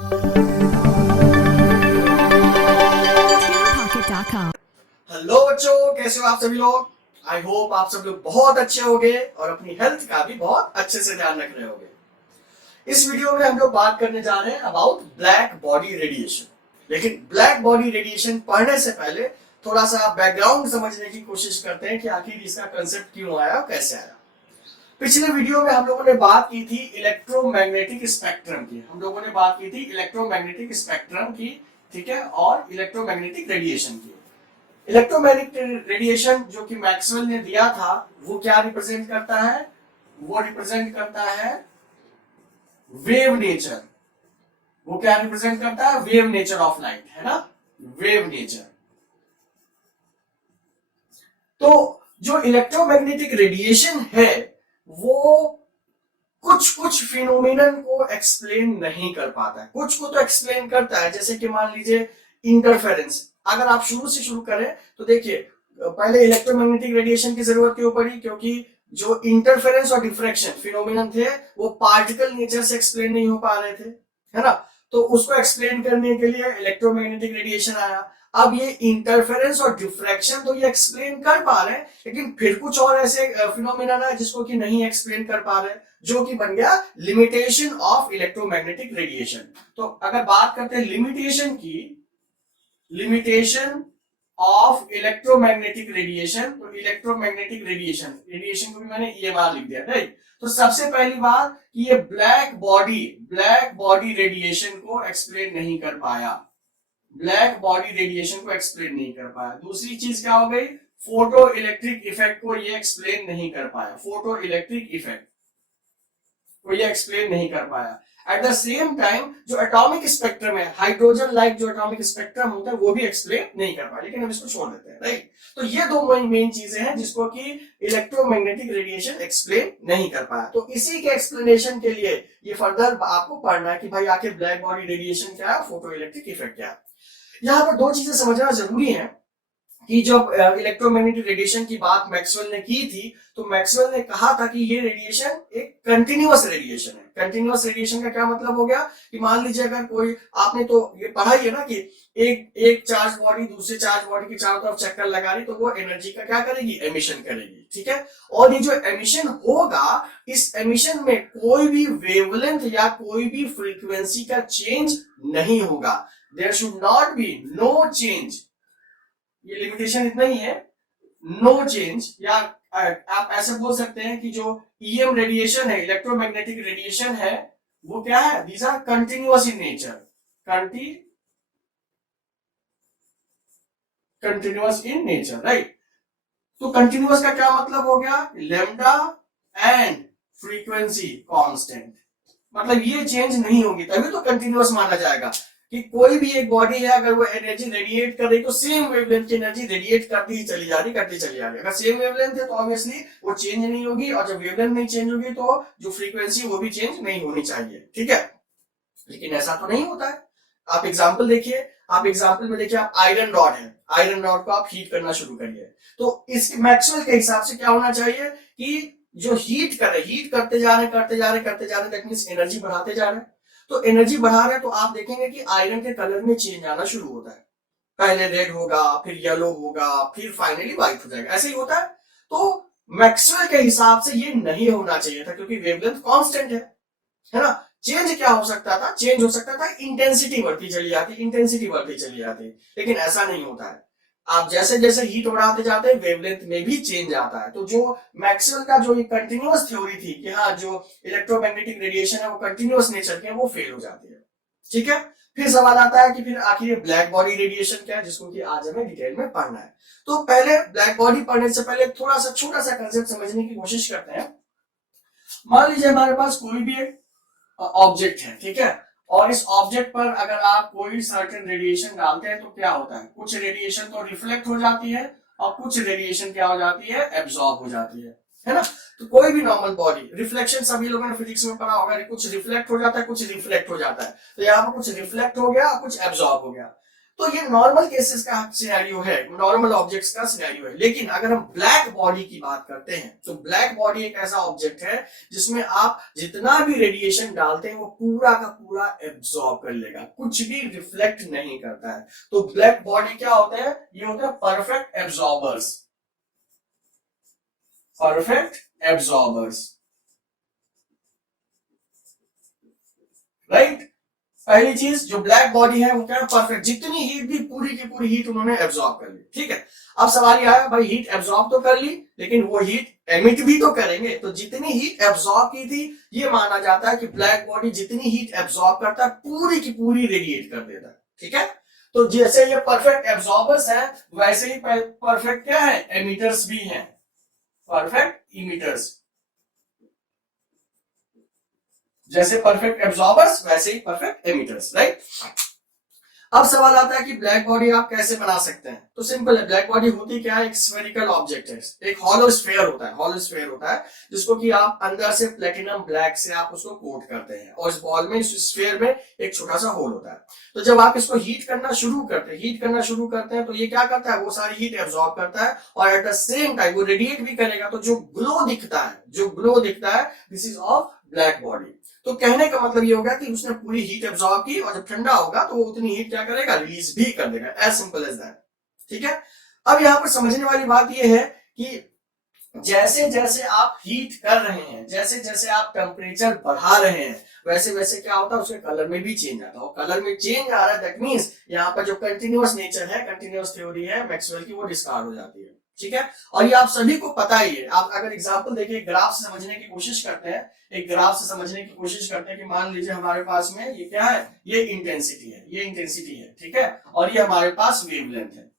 Hello बच्चों, कैसे हो आप सभी लोग। आई होप आप सब लोग बहुत अच्छे होंगे और अपनी हेल्थ का भी बहुत अच्छे से ध्यान रख रहे होंगे। इस वीडियो में हम लोग बात करने जा रहे हैं अबाउट ब्लैक बॉडी रेडिएशन। लेकिन ब्लैक बॉडी रेडिएशन पढ़ने से पहले थोड़ा सा बैकग्राउंड समझने की कोशिश करते हैं कि आखिर इसका कंसेप्ट क्यों आया और कैसे आया। पिछले वीडियो में हम लोगों ने बात की थी इलेक्ट्रोमैग्नेटिक स्पेक्ट्रम की। हम लोगों ने बात की थी इलेक्ट्रोमैग्नेटिक स्पेक्ट्रम की, ठीक है, और इलेक्ट्रोमैग्नेटिक रेडिएशन की। इलेक्ट्रोमैग्नेटिक रेडिएशन जो कि मैक्सवेल ने दिया था वो क्या रिप्रेजेंट करता है? वो रिप्रेजेंट करता है वेव नेचर। वो क्या रिप्रेजेंट करता है? वेव नेचर ऑफ लाइट, है ना, वेव नेचर। तो जो इलेक्ट्रोमैग्नेटिक रेडिएशन है वो कुछ कुछ फिनोमिनन को एक्सप्लेन नहीं कर पाता है, कुछ को तो एक्सप्लेन करता है। जैसे कि मान लीजिए इंटरफेरेंस। अगर आप शुरू से शुरू करें तो देखिए, पहले इलेक्ट्रोमैग्नेटिक रेडिएशन की जरूरत क्यों पड़ी? क्योंकि जो इंटरफेरेंस और डिफ्रैक्शन फिनोमिनन थे वो पार्टिकल नेचर से एक्सप्लेन नहीं हो पा रहे थे, है ना। तो उसको एक्सप्लेन करने के लिए इलेक्ट्रोमैग्नेटिक रेडिएशन आया। अब ये इंटरफेरेंस और डिफ्रैक्शन तो ये एक्सप्लेन कर पा रहे हैं, लेकिन फिर कुछ और ऐसे फिनोमिना है जिसको कि नहीं एक्सप्लेन कर पा रहे, जो कि बन गया लिमिटेशन ऑफ इलेक्ट्रोमैग्नेटिक रेडिएशन। तो अगर बात करते हैं लिमिटेशन की, लिमिटेशन ऑफ इलेक्ट्रोमैग्नेटिक रेडिएशन, तो इलेक्ट्रोमैग्नेटिक रेडिएशन, रेडिएशन को भी मैंने EMR लिख दिया, राइट। तो सबसे पहली बात कि ये ब्लैक बॉडी रेडिएशन को एक्सप्लेन नहीं कर पाया, ब्लैक बॉडी रेडिएशन को एक्सप्लेन नहीं कर पाया। दूसरी चीज क्या हो गई? फोटो इलेक्ट्रिक इफेक्ट को ये एक्सप्लेन नहीं कर पाया, फोटो इलेक्ट्रिक इफेक्ट को ये एक्सप्लेन नहीं कर पाया। एट द सेम टाइम जो एटॉमिक स्पेक्ट्रम है, हाइड्रोजन लाइक जो एटॉमिक स्पेक्ट्रम होता है वो भी एक्सप्लेन नहीं कर पाया, लेकिन हम इसको छोड़ देते हैं, राइट। तो ये दो मेन चीजें हैं जिसको कि इलेक्ट्रोमैग्नेटिक रेडिएशन एक्सप्लेन नहीं कर पाया। तो इसी के एक्सप्लेनेशन के लिए ये फर्दर आपको पढ़ना है कि भाई आखिर ब्लैक बॉडी रेडिएशन क्या है, फोटो इलेक्ट्रिक इफेक्ट क्या है। यहां पर दो चीजें समझना जरूरी है कि जब इलेक्ट्रोमैग्नेटिक रेडिएशन की बात मैक्सवेल ने की थी तो मैक्सवेल ने कहा था कि ये रेडिएशन एक कंटिन्यूअस रेडिएशन है। कंटिन्यूअस रेडिएशन का क्या मतलब हो गया कि मान लीजिए अगर कोई, आपने तो ये पढ़ा ही है ना कि एक चार्ज बॉडी दूसरे चार्ज बॉडी के चारों तरफ चक्कर लगा रही तो वो एनर्जी का क्या करेगी? एमिशन करेगी, ठीक है। और ये जो एमिशन होगा, इस एमिशन में कोई भी वेवलेंथ या कोई भी फ्रीक्वेंसी का चेंज नहीं होगा। There should not be no change. ये लिमिटेशन इतना ही है, नो चेंज। या आप ऐसे बोल सकते हैं कि जो EM रेडिएशन है, इलेक्ट्रोमैग्नेटिक रेडिएशन है, वो क्या है? These are continuous in nature, continuous in nature, right. तो कंटिन्यूअस का क्या मतलब हो गया? लैम्डा एंड फ्रीक्वेंसी कांस्टेंट, मतलब ये चेंज नहीं होगी, तभी तो कंटिन्यूअस माना जाएगा। कि कोई भी एक बॉडी है, अगर वो एनर्जी रेडिएट कर रही तो सेम वेवलेंथ की एनर्जी रेडिएट करती ही चली जा रही, करती चली जा रही। अगर सेम वेवलेंथ है तो ऑब्वियसली वो चेंज नहीं होगी, और जब वेवलेंथ नहीं चेंज होगी तो जो फ्रीक्वेंसी वो भी चेंज नहीं होनी चाहिए, ठीक है। लेकिन ऐसा तो नहीं होता है। आप एग्जाम्पल देखिए, आप एग्जाम्पल में देखिए, आप आयरन रॉड है, आयरन रॉड को आप हीट करना शुरू करिए तो इस मैक्सवेल के हिसाब से क्या होना चाहिए कि जो हीट करते जा रहे, दैट मींस एनर्जी बढ़ाते जा रहे हैं। तो एनर्जी बढ़ा रहे हैं तो आप देखेंगे कि आयरन के कलर में चेंज आना शुरू होता है। पहले रेड होगा, फिर येलो होगा, फिर फाइनली व्हाइट हो जाएगा, ऐसे ही होता है। तो मैक्सवेल के हिसाब से ये नहीं होना चाहिए था, क्योंकि वेवलेंथ कांस्टेंट है ना। चेंज क्या हो सकता था? चेंज हो सकता था इंटेंसिटी बढ़ती चली जाती, लेकिन ऐसा नहीं होता है। आप जैसे जैसे हीट बढ़ाते जाते हैं वेवलेंथ में भी चेंज आता है। तो जो मैक्सवेल का जो कंटिन्यूअस थ्योरी थी कि हाँ जो इलेक्ट्रोमैग्नेटिक रेडिएशन है वो कंटिन्यूअस नेचर की है, वो फेल हो जाती है, ठीक है। फिर सवाल आता है कि फिर आखिर ये ब्लैक बॉडी रेडिएशन क्या है, जिसको कि आज हमें डिटेल में पढ़ना है। तो पहले ब्लैक बॉडी पढ़ने से पहले थोड़ा सा छोटा सा कंसेप्ट समझने की कोशिश करते हैं। मान लीजिए हमारे पास कोई भी एक ऑब्जेक्ट है, ठीक है, और इस ऑब्जेक्ट पर अगर आप कोई सर्टेन रेडिएशन डालते हैं तो क्या होता है? कुछ रेडिएशन तो रिफ्लेक्ट हो जाती है और कुछ रेडिएशन क्या हो जाती है? एब्जॉर्ब हो जाती है ना। तो कोई भी नॉर्मल बॉडी, रिफ्लेक्शन सभी लोगों ने फिजिक्स में पढ़ा होगा, कुछ रिफ्लेक्ट हो जाता है, कुछ रिफ्लेक्ट हो जाता है। तो यहाँ पर कुछ रिफ्लेक्ट हो गया, कुछ एब्जॉर्ब हो गया। तो ये नॉर्मल केसेस का सिनेरियो है, नॉर्मल ऑब्जेक्ट्स का सिनेरियो है। लेकिन अगर हम ब्लैक बॉडी की बात करते हैं तो ब्लैक बॉडी एक ऐसा ऑब्जेक्ट है जिसमें आप जितना भी रेडिएशन डालते हैं वो पूरा का पूरा एब्जॉर्ब कर लेगा, कुछ भी रिफ्लेक्ट नहीं करता है। तो ब्लैक बॉडी क्या होते हैं? ये होते हैं perfect absorbers, perfect absorbers, right. पहली चीज जो ब्लैक बॉडी है वो क्या है? परफेक्ट, जितनी हीट भी पूरी की पूरी हीट उन्होंने एब्जॉर्ब कर ली, ठीक है। अब सवाल यह है भाई हीट एब्जॉर्ब तो कर ली लेकिन वो हीट एमिट भी तो करेंगे, तो जितनी हीट एब्जॉर्ब की थी ये माना जाता है कि ब्लैक बॉडी जितनी हीट एब्जॉर्ब करता है पूरी की पूरी रेडिएट कर देता है, ठीक है। तो जैसे ये परफेक्ट एब्जॉर्बर्स है वैसे ही परफेक्ट क्या है? एमिटर्स भी हैं, परफेक्ट इमिटर्स। जैसे परफेक्ट एब्जॉर्बर्स वैसे ही परफेक्ट एमिटर्स, राइट। अब सवाल आता है कि ब्लैक बॉडी आप कैसे बना सकते हैं? तो सिंपल है, ब्लैक बॉडी होती क्या है? एक स्फेरिकल ऑब्जेक्ट है, एक हॉलो स्फीयर होता है, हॉलो स्फीयर होता है जिसको कि आप अंदर से प्लेटिनम ब्लैक से आप उसको कोट करते हैं और इस बॉल में, इस स्फीयर में एक छोटा सा होल होता है। तो जब आप इसको हीट करना शुरू करते हैं तो ये क्या करता है? वो सारी हीट एब्जॉर्ब करता है और एट द सेम टाइम वो रेडिएट भी करेगा। तो जो ग्लो दिखता है this is of black body. तो कहने का मतलब ये होगा कि उसने पूरी हीट एब्जॉर्ब की और जब ठंडा होगा तो वो उतनी हीट क्या करेगा? रिलीज भी कर देगा, एज सिंपल एज दैट, ठीक है। अब यहां पर समझने वाली बात ये है कि जैसे जैसे आप हीट कर रहे हैं, जैसे जैसे आप टेम्परेचर बढ़ा रहे हैं, वैसे वैसे क्या होता है? उसके कलर में भी चेंज आता है। और कलर में चेंज आ रहा है दैट मींस यहाँ पर जो कंटिन्यूअस नेचर है, कंटिन्यूअस थ्योरी है मैक्सवेल की, वो डिस्कार्ड हो जाती है, ठीक है। और ये आप सभी को पता ही है। आप अगर एग्जांपल देखिए, ग्राफ से समझने की कोशिश करते हैं, एक ग्राफ से समझने की कोशिश करते हैं कि मान लीजिए हमारे पास में ये क्या है? ये इंटेंसिटी है, ये इंटेंसिटी है, ठीक है। और ये हमारे पास वेवलेंथ है,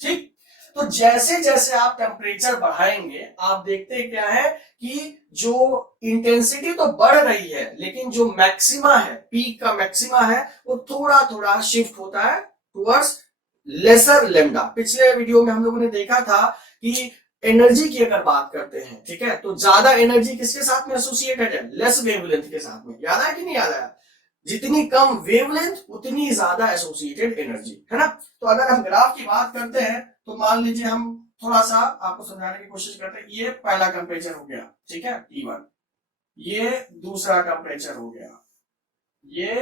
ठीक। तो जैसे जैसे आप टेम्परेचर बढ़ाएंगे आप देखते क्या है कि जो इंटेंसिटी तो बढ़ रही है लेकिन जो मैक्सिमा है, पीक का मैक्सिमा है, वो थोड़ा थोड़ा शिफ्ट होता है टुवर्ड्स लेसर लेमडा। पिछले वीडियो में हम लोगों ने देखा था कि एनर्जी की अगर बात करते हैं, ठीक है, तो ज्यादा एनर्जी किसके साथ में एसोसिएटेड है? लेस वेवलेंथ के साथ में। याद है कि नहीं याद है? जितनी कम वेवलेंथ उतनी ज्यादा एसोसिएटेड एनर्जी, है ना। तो अगर हम ग्राफ की बात करते हैं तो मान लीजिए हम थोड़ा सा आपको समझाने की कोशिश करते हैं। ये पहला टेम्परेचर हो गया, ठीक है, T1। ये दूसरा टेम्परेचर हो गया, ये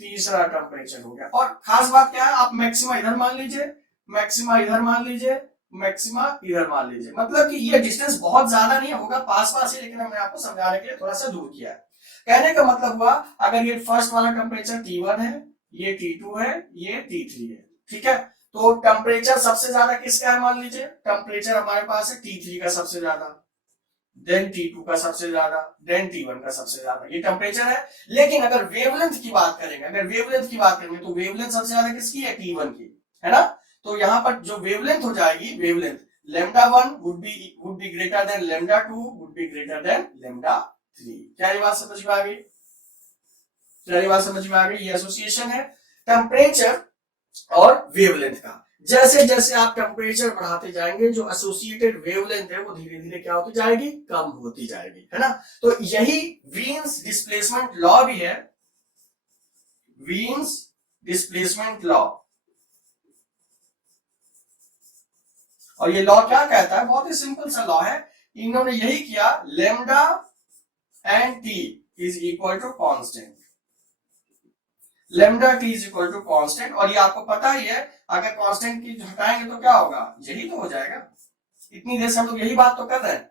तीसरा टेम्परेचर हो गया। और खास बात क्या है? आप मैक्सिमा इधर मान लीजिए, मैक्सिमा इधर मान लीजिए, मैक्सिमा इधर मान लीजिए। मतलब कि ये डिस्टेंस बहुत ज्यादा नहीं होगा, पास पास ही, लेकिन हमने आपको समझाने के लिए थोड़ा सा दूर किया है। कहने का मतलब हुआ अगर ये फर्स्ट वाला टेम्परेचर T1 है, ये T2 है, ये T3 है, ठीक है। तो टेम्परेचर सबसे ज्यादा किसका है? मान लीजिए टेम्परेचर हमारे पास है T3 का सबसे ज्यादा, देन T2 का सबसे ज्यादा, देन T1 का सबसे ज्यादा, ये टेम्परेचर है। लेकिन अगर वेवलेंथ की बात करेंगे, तो वेवलेंथ सबसे ज्यादा किसकी है? T1 की, है ना। तो यहां पर जो वेवलेंथ हो जाएगी, wavelength λ1 would be greater than λ2 would be greater than λ3। क्या ये बात समझ में आ गई? ये एसोसिएशन है टेम्परेचर और वेवलेंथ का। जैसे जैसे आप टेम्परेचर बढ़ाते जाएंगे जो एसोसिएटेड वेवलेंथ है वो धीरे धीरे क्या होती जाएगी? कम होती जाएगी, है ना। तो यही वीन्स डिस्प्लेसमेंट लॉ भी है, वीन्स डिस्प्लेसमेंट लॉ। और ये लॉ क्या कहता है? बहुत ही सिंपल सा लॉ है। इन्होंने यही किया, lambda and T is equal to constant, lambda T is equal to constant. और ये आपको पता ही है अगर कांस्टेंट की हटाएंगे तो क्या होगा? यही तो हो जाएगा। इतनी देर से हम लोग यही बात तो कर रहे हैं।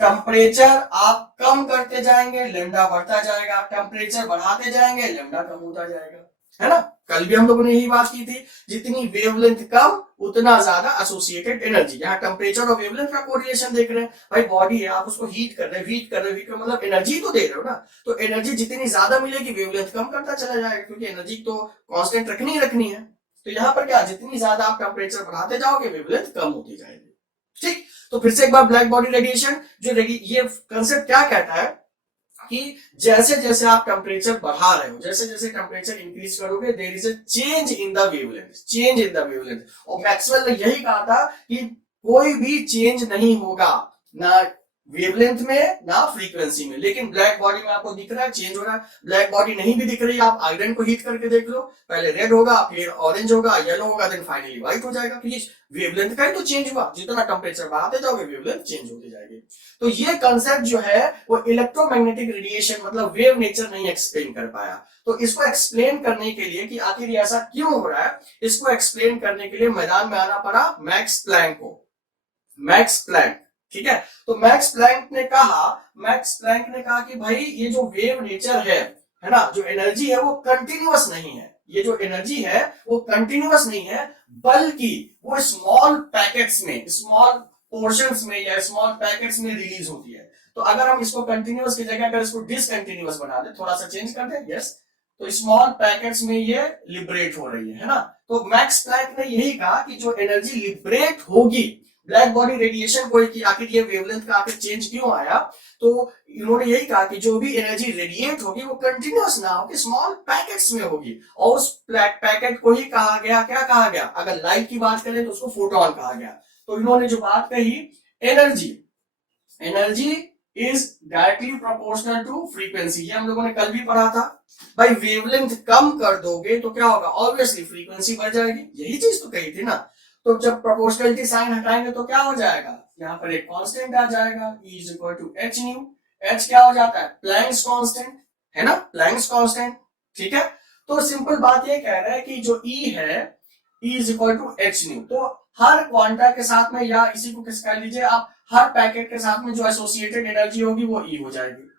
टेम्परेचर आप कम करते जाएंगे लेमडा बढ़ता जाएगा, टेम्परेचर बढ़ाते जाएंगे लेमडा कम होता जाएगा, है ना। कल भी हम लोगों ने यही बात की थी, जितनी वेवलेंथ कम उतना ज्यादा एसोसिएटेड एनर्जी। यहाँ टेम्परेचर और वेवलेंथ का कोरिलेशन देख रहे हैं। भाई बॉडी है, आप उसको हीट कर रहे हैं, हीट कर मतलब एनर्जी तो दे रहे हो ना। तो एनर्जी जितनी ज्यादा मिलेगी वेवलेंथ कम करता चला जाएगा, क्योंकि एनर्जी तो कांस्टेंट रखनी है। तो यहाँ पर क्या, जितनी ज्यादा आप टेम्परेचर बढ़ाते जाओगे वेवलेंथ कम होती जाएगी, ठीक। तो फिर से एक बार ब्लैक बॉडी रेडिएशन ये कंसेप्ट क्या कहता है कि जैसे जैसे आप टेम्परेचर बढ़ा रहे हो, जैसे जैसे टेम्परेचर इंक्रीज करोगे, there is a change in the wavelength. और मैक्सवेल ने यही कहा था कि कोई भी चेंज नहीं होगा, ना वेवलेंथ में ना फ्रीक्वेंसी में। लेकिन ब्लैक बॉडी में आपको दिख रहा है चेंज हो रहा है। ब्लैक बॉडी नहीं भी दिख रही, आप आयरन को हीट करके देख लो, पहले रेड होगा, फिर ऑरेंज होगा, येलो होगा, देन फाइनली व्हाइट हो जाएगा। तो ये वेवलेंथ का ही तो चेंज हुआ, जितना टेम्परेचर बढ़ाते जाओगे वेवलेंथ चेंज होती जाएगी। तो ये कंसेप्ट जो है वो इलेक्ट्रोमैग्नेटिक रेडिएशन मतलब वेव नेचर नहीं एक्सप्लेन कर पाया। तो इसको एक्सप्लेन करने के लिए कि आखिर ये ऐसा क्यों हो रहा है, इसको एक्सप्लेन करने के लिए मैदान में आना पड़ा मैक्स प्लैंक को। मैक्स प्लैंक, ठीक है। तो मैक्स प्लैंक ने कहा कि भाई ये जो वेव नेचर है ना, जो एनर्जी है वो कंटिन्यूअस नहीं है। ये जो एनर्जी है वो कंटिन्यूअस नहीं है, बल्कि वो स्मॉल पैकेट्स में, स्मॉल पोर्शंस में या स्मॉल पैकेट्स में रिलीज होती है। तो अगर हम इसको कंटिन्यूअस की जगह अगर इसको डिसकंटिन्यूअस बना दे, थोड़ा सा चेंज कर दे, यस, तो स्मॉल पैकेट्स में ये लिबरेट हो रही है ना। तो मैक्स प्लैंक ने यही कहा कि जो एनर्जी लिबरेट होगी ब्लैक बॉडी रेडिएशन को, कि आखिर ये वेवलेंथ का आखिर चेंज क्यों आया, तो इन्होंने यही कहा कि जो भी एनर्जी रेडिएट होगी वो कंटिन्यूअस ना होगी, स्मॉल पैकेट्स में होगी। और उस पैकेट को ही कहा गया, क्या कहा गया, अगर लाइट की बात करें तो उसको फोटोन कहा गया। तो इन्होंने जो बात कही, energy is directly proportional to frequency, ये हम लोगों ने कल भी पढ़ा था। भाई वेवलेंथ कम कर दोगे तो क्या होगा, ऑब्वियसली फ्रीक्वेंसी बढ़ जाएगी, यही चीज तो कही थी ना। तो जब प्रोपोर्शनलिटी साइन हटाएंगे तो क्या हो जाएगा, यहाँ पर एक कांस्टेंट आ जाएगा, E is equal to H nu. H क्या हो जाता है, प्लैंक्स कांस्टेंट, है ना, प्लैंक्स कांस्टेंट, ठीक है। तो सिंपल बात ये कह रहा है कि जो E है, E is equal to H nu. तो हर क्वांटा के साथ में, या इसी को किस कह लीजिए आप, हर पैकेट के साथ में जो एसोसिएटेड एनर्जी होगी वो E हो जाएगी,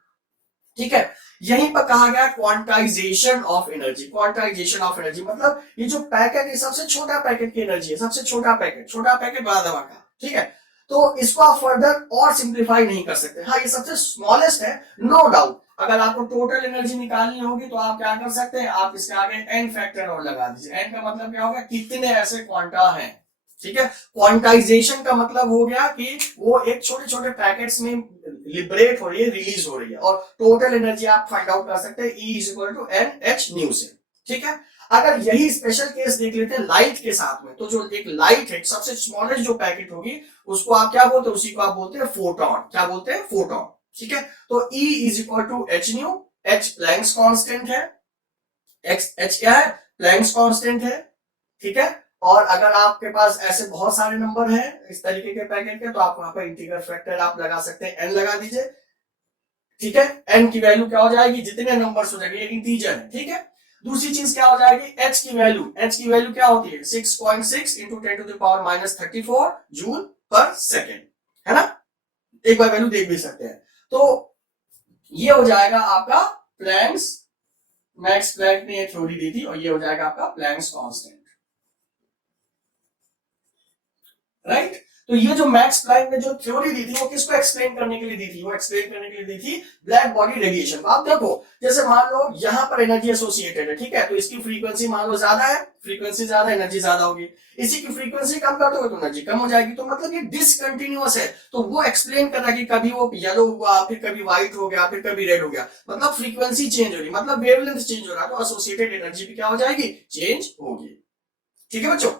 ठीक है। यहीं पर कहा गया quantization of energy. Quantization of energy मतलब ये जो पैकेट है, सबसे छोटा पैकेट की एनर्जी है, सबसे छोटा पैकेट बड़ा धमाका, ठीक है। तो इसको आप फर्दर और सिंप्लीफाई नहीं कर सकते। हाँ, ये सबसे स्मॉलेस्ट है, नो डाउट। अगर आपको टोटल एनर्जी निकालनी होगी तो आप क्या कर सकते हैं, आप इसके आगे एन फैक्टर और लगा दीजिए। एन का मतलब क्या होगा, कितने ऐसे क्वांटा हैं, ठीक है। क्वांटाइजेशन का मतलब हो गया कि वो एक छोटे छोटे पैकेट्स में लिबरेट हो रही है, रिलीज हो रही है, और टोटल एनर्जी आप फाइंड आउट कर सकते हैं E is equal to N H nu से, ठीक है। अगर यही स्पेशल केस देख लेते हैं लाइट के साथ में, तो जो एक लाइट है, सबसे स्मॉलेस्ट जो पैकेट होगी उसको आप क्या बोलते हैं, उसी को आप बोलते हैं फोटोन। क्या बोलते हैं, फोटोन, ठीक है। तो E is equal to H nu, H Planck's constant है, एच क्या है, प्लैंक्स कांस्टेंट है, ठीक है। और अगर आपके पास ऐसे बहुत सारे नंबर हैं इस तरीके के पैकेट के, तो आप वहां पर इंटीग्रल फैक्टर आप लगा सकते हैं, एन लगा दीजिए, ठीक है। एन की वैल्यू क्या हो जाएगी, जितने नंबर्स हो जाएंगे, ये इंटीजर है, ठीक है। दूसरी चीज क्या हो जाएगी, एच की वैल्यू क्या होती है, 6.6 into 10 to the power minus 34 joule पर सेकेंड, है ना। एक बार वैल्यू देख भी सकते हैं। तो ये हो जाएगा आपका प्लैंक्स, मैक्स प्लैंक ने थ्योरी दी थी, और ये हो जाएगा आपका प्लैंक्स कांस्टेंट, राइट। तो ये जो मैक्स प्लैंक ने जो थ्योरी दी थी वो किसको एक्सप्लेन करने के लिए दी थी, वो एक्सप्लेन करने के लिए दी थी ब्लैक बॉडी रेडिएशन। आप देखो, जैसे मान लो यहां पर एनर्जी एसोसिएटेड है, ठीक है, तो इसकी फ्रीक्वेंसी मान लो ज्यादा है, फ्रीक्वेंसी ज्यादा, एनर्जी ज्यादा होगी। इसी की फ्रीक्वेंसी कम कर दोगे तो एनर्जी कम हो जाएगी। तो मतलब ये डिसकंटिन्यूअस है। तो वो एक्सप्लेन कर रहा है कि कभी वो येलो हुआ, फिर कभी व्हाइट हो गया, फिर कभी रेड हो गया, मतलब फ्रीक्वेंसी चेंज हो रही, मतलब वेवलेंथ चेंज हो रहा है, तो एसोसिएटेड एनर्जी भी क्या हो जाएगी, चेंज होगी, ठीक है बच्चों।